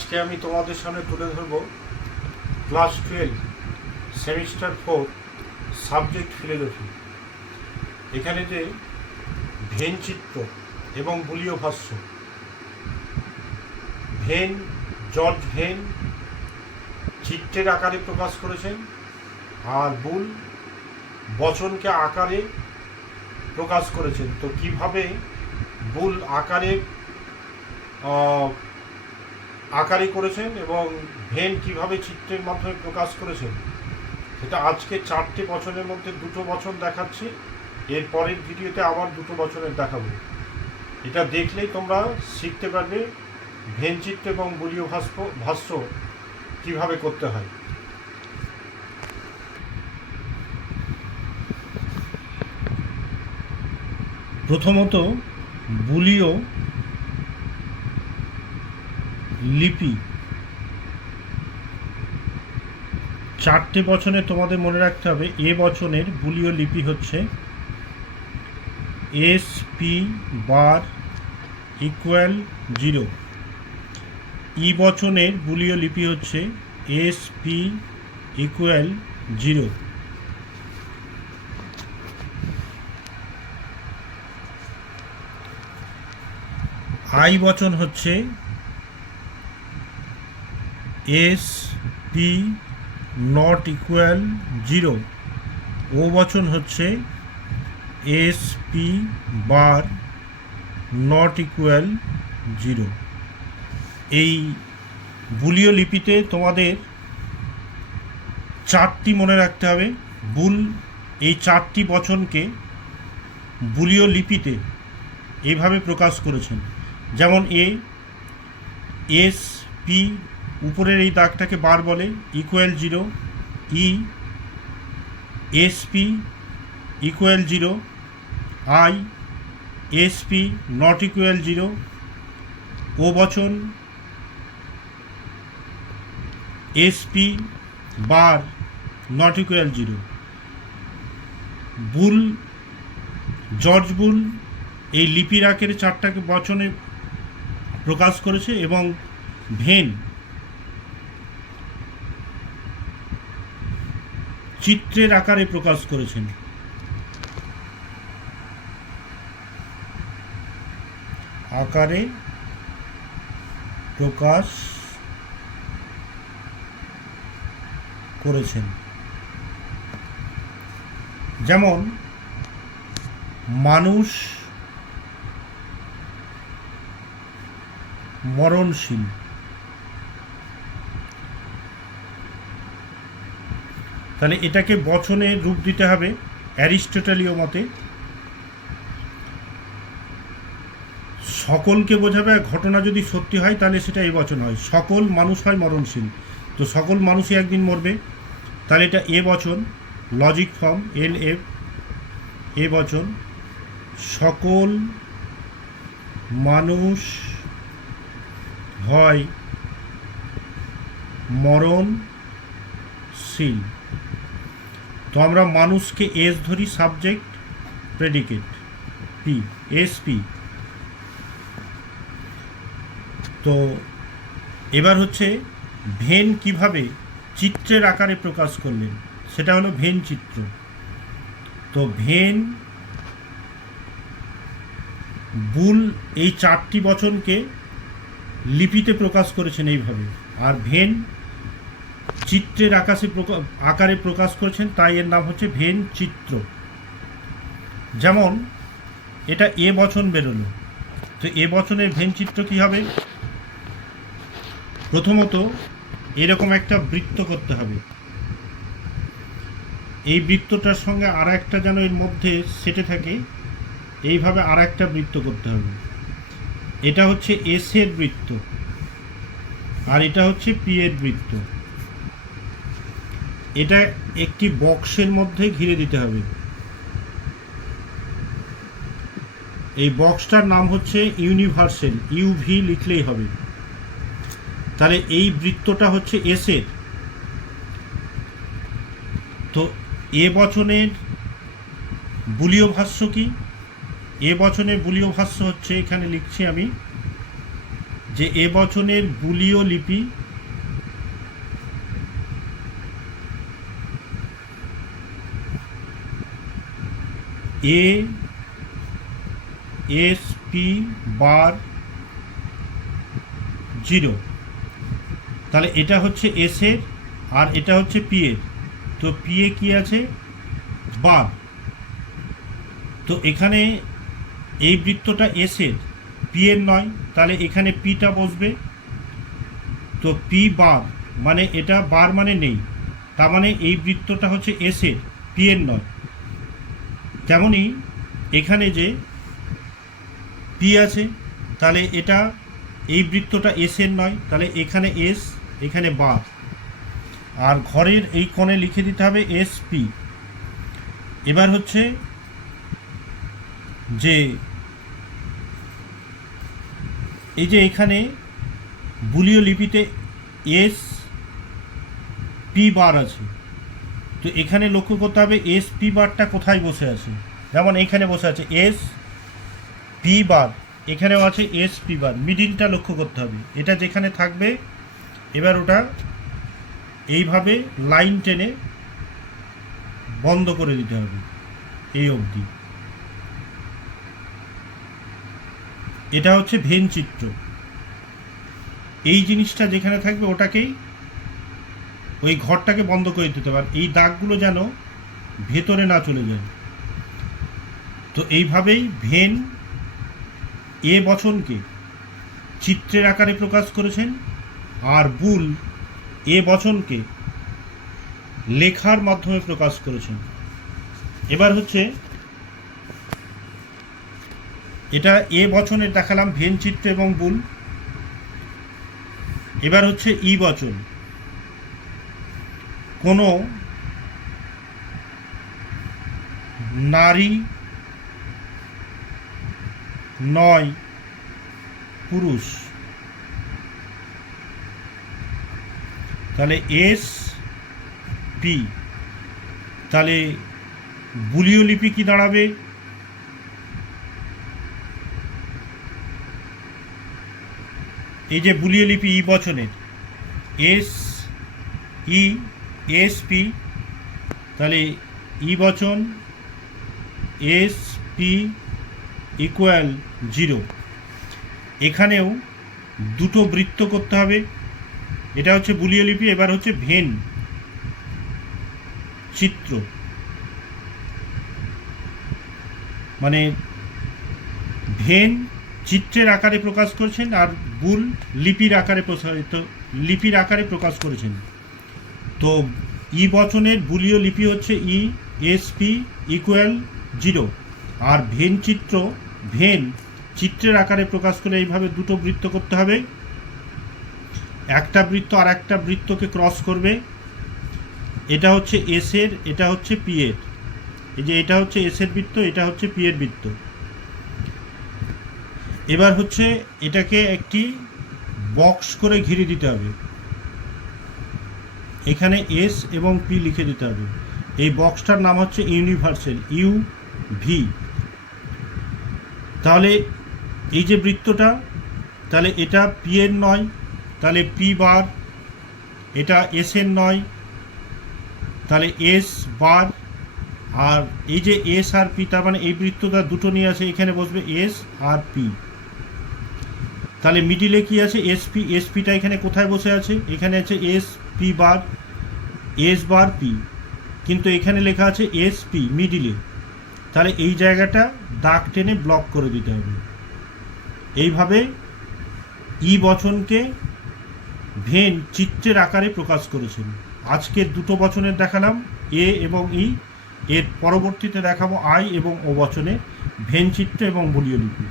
আজকে আমি তোমাদের সামনে তুলে ধরব ক্লাস 12 সেমিস্টার 4 সাবজেক্ট ফিলোসফি। এখানে যে ভেন চিত্র এবং বুলীয় ভাষ্য, ভেন জর্জ ভেন চিত্রের আকারে প্রকাশ করেছেন, আর বুল বচনকে আকারে প্রকাশ করেছেন। তো কিভাবে বুল আকারে করেছেন এবং ভেন কিভাবে চিত্রের মাধ্যমে প্রকাশ করেছেন, সেটা আজকে 4টে বচনের মধ্যে 2টো বচন দেখাচ্ছি। এর পরের ভিডিওতে আবার 2টো বচনের দেখাবো। এটা দেখলেই তোমরা শিখতে পারবে ভেন চিত্র এবং বুলীয় ভাষ্য কিভাবে করতে হয়। প্রথমত বুলীয় লিপি 4টে বচনে তোমাদের মনে রাখতে হবে। এ বচনের বুলীয় লিপি হচ্ছে SP⁻0। ই বচনের বুলীয় লিপি হচ্ছে SP=0। আই বচন হচ্ছে SP⁻0। ও বচন হচ্ছে SP⁻0। এই বুলীয় লিপিতে তোমাদের 4টি মনে রাখতে হবে। বুল এই 4টি বচনকে বুলীয় লিপিতে এইভাবে প্রকাশ করেছেন। যেমন SP উপরের এই দাগটাকে বার বলে, =0। ই SP=0। I SP⁻0। ও বচন SP⁻0। বুল জর্জ বুল এই লিপির আকারে 4টাকে বচনে প্রকাশ করেছে এবং ভেন চিত্রের আকারে প্রকাশ করেছেন। আকারে প্রকাশ করেছেন। যেমন মানুষ মরণশীল। তাহলে এটাকে বচনে রূপ দিতে হবে অ্যারিস্টটলীয় মতে। সকলকে বোঝাবে, ঘটনা যদি সত্যি হয় তাহলে সেটা এই বচন হয়। সকল মানুষ হয় মরণশীল, তো সকল মানুষই একদিন মরবে, তাহলে এটা এ বচন, লজিক ফর্ম LF এ বচন। সকল মানুষ হয় মরণশীল। তো আমরা মানুষকে এস ধরি, সাবজেক্ট প্রেডিকেট SP। তো এবার হচ্ছে ভেন কিভাবে চিত্রের আকারে প্রকাশ করলেন, সেটা হলো ভেন চিত্র। তো ভেন বুল এই 4টি বচনকে লিপিতে প্রকাশ করেছেন এইভাবে, আর ভেন চিত্রের আকারে প্রকাশ করেছেন, তাই এর নাম হচ্ছে ভেন চিত্র। যেমন এটা এ বচন বেরোলো, তো এ বচনের ভেন চিত্র কী হবে? প্রথমত এরকম একটা বৃত্ত করতে হবে। এই বৃত্তটার সঙ্গে আর একটা যেন এর মধ্যে সেটে থাকে, এইভাবে আর একটা বৃত্ত করতে হবে। এটা হচ্ছে S এর বৃত্ত, আর এটা হচ্ছে P এর বৃত্ত। এটা একটি বক্সের মধ্যে ঘিরে দিতে হবে। এই বক্সটার নাম হচ্ছে ইউনিভার্সাল, UV লিখলেই হবে। তাহলে এই বৃত্তটা হচ্ছে S এর। তো এ বচনের বুলীয় ভাষ্য কি? এ বচনের বুলীয় ভাষ্য হচ্ছে, এখানে লিখছি আমি যে এ বচনের বুলীয় লিপি এ এস পি বার 0, তাহলে এটা হচ্ছে এস এর আর এটা হচ্ছে পি এর। তো পি এ কি আছে? বার। তো এখানে এই বৃত্তটা এস এর, পি এর নয়, তাহলে এখানে পিটা বসবে। তো পি বার মানে এটা বার মানে নেই, তার মানে এই বৃত্তটা হচ্ছে এস এর, পি এর নয়। তেমনি এখানে যে পি আছে, তাহলে এটা এই বৃত্তটা এস এর নয়, তাহলে এখানে এস, এখানে বার। আর ঘরের এই কোণে লিখে দিতে হবে এস পি। এবার হচ্ছে যে এই যে এখানে বুলীয় লিপিতে এস পি বার আছে, তো এখানে লক্ষ্য করতে হবে এস পি বারটা কোথায় বসে আছে। যেমন এখানে বসে আছে এস পি বার, এখানেও আছে এস পি বার, মিডিলটা লক্ষ্য করতে হবে, এটা যেখানে থাকবে এবার ওটা এইভাবে লাইন টেনে বন্ধ করে দিতে হবে এই অবধি। এটা হচ্ছে ভেন চিত্র। এই জিনিসটা যেখানে থাকবে ওটাকেই, ওই ঘরটাকে বন্ধ করে দিতে হবে, এই দাগগুলো যেন ভেতরে না চলে যায়। তো এইভাবেই ভেন এ বচনকে চিত্রের আকারে প্রকাশ করেছেন, আর বুল এ বচনকে লেখার মাধ্যমে প্রকাশ করেছেন। এবার হচ্ছে এটা এ বচনের দেখালাম ভেন চিত্র এবং বুল। এবার হচ্ছে ই বচন। কোনো নারী নয় পুরুষ, তাহলে এস পি, তাহলে বুলীয় লিপি কি দাঁড়াবে? এই যে বুলীয় লিপি ই বচনের এস ই এস পি, তাহলে ই বচন এস পি ইকুয়াল 0। এখানেও দুটো বৃত্ত করতে হবে, এটা হচ্ছে বুলীয় লিপি। এবার হচ্ছে ভেন চিত্র, মানে ভেন চিত্রের আকারে প্রকাশ করেছেন আর বুল লিপির আকারে প্রকাশ করেছেন। তো ই বচনের বুলীয় লিপি হচ্ছে ই এস পি ইকুয়াল 0, আর ভেন চিত্রের আকারে প্রকাশ করে এইভাবে দুটো বৃত্ত করতে হবে। একটা বৃত্ত আর একটা বৃত্তকে ক্রস করবে, এটা হচ্ছে এস এর, এটা হচ্ছে পি এর। এই যে এটা হচ্ছে এস এর বৃত্ত, এটা হচ্ছে পি এর বৃত্ত। এবার হচ্ছে এটাকে একটি বক্স করে ঘিরে দিতে হবে, এখানে এস এবং পি লিখে দিতে হবে। এই বক্সটার নাম হচ্ছে ইউনিভার্সাল, ইউ ভি। তাহলে এই যে বৃত্তটা, তাহলে এটা পি এর নয়, তাহলে পি বার, এটা এস এর নয়, তাহলে এস বার। আর এই যে এস আর পি, তার মানে এই বৃত্তটা দুটো নিয়ে আছে, এখানে বসবে এস আর পি। তাহলে মিডিলে কি আছে? এসপি। এসপিটা এখানে কোথায় বসে আছে? এখানে আছে এস পি বার, এস বার পি, কিন্তু এখানে লেখা আছে এস পি মিডিলে। তাহলে এই জায়গাটা দাগ টেনে ব্লক করে দিতে হবে। এইভাবে ই বচনকে ভেন চিত্রের আকারে প্রকাশ করেছেন। আজকের দুটো বচনের দেখালাম, এ এবং ই। এর পরবর্তীতে দেখাবো আই এবং ও বচনে ভেন চিত্র এবং বুলীয় লিপি।